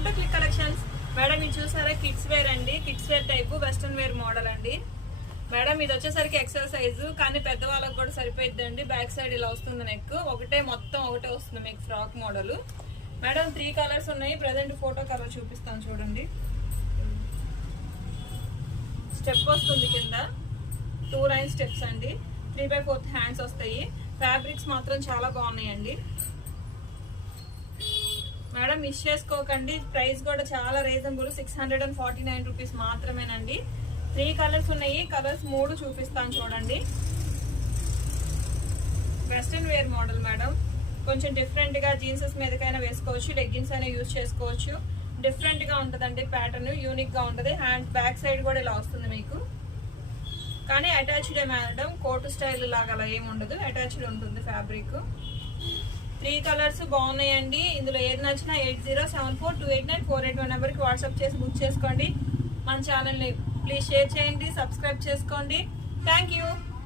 Welcome to click collections. Madam ఇది చూసారా, kids wear అండి. Kids wear type western wear model అండి. Madam ఇది వచ్చేసరికి ఎక్సెల్ సైజు, కానీ పెద్దవాళ్ళకి కూడా సరిపోయిద్దండి. బ్యాక్ సైడ్ ఇలా వస్తుంది నెక్, మొత్తం ఒకటే వస్తుంది మీకు ఫ్రాక్ మోడల్. మేడం 3 కలర్స్ ఉన్నాయి. ప్రజెంట్ ఫోటో కలర్ చూపిస్తాను చూడండి. స్టెప్ వస్తుంది కింద, 2 లైన్ స్టెప్స్ అండి. 3/4 హ్యాండ్స్ వస్తాయి. ఫ్యాబ్రిక్స్ మాత్రం చాలా బాగున్నాయండి. మేడం మిస్ చేసుకోకండి, ప్రైస్ కూడా చాలా రీజనబుల్, 649 రూపీస్ మాత్రమేనండి. 3 కలర్స్ ఉన్నాయి. కలర్స్ 3 చూపిస్తాను చూడండి. వెస్టర్న్ వేర్ మోడల్ మేడం, కొంచెం డిఫరెంట్ గా జీన్సెస్ మీదకైనా వేసుకోవచ్చు, లెగ్గిన్స్ అయినా యూజ్ చేసుకోవచ్చు. డిఫరెంట్ గా ఉంటదండి, ప్యాటర్న్ యూనిక్ గా ఉంటది. హ్యాండ్ బ్యాక్ సైడ్ కూడా ఇలా వస్తుంది మీకు, కానీ అటాచ్డ్ మేడం, కోట్ స్టైల్ లాగా అలా ఏమి ఉండదు, అటాచ్డ్ ఉంటుంది ఫ్యాబ్రిక్. 3 కలర్స్ బాగున్నాయండి. ఇందులో ఏది నచ్చినా 8074289481 నెంబర్కి వాట్సాప్ చేసి బుక్ చేసుకోండి. మన ఛానల్ని ప్లీజ్ షేర్ చేయండి, సబ్స్క్రైబ్ చేసుకోండి. Thank you.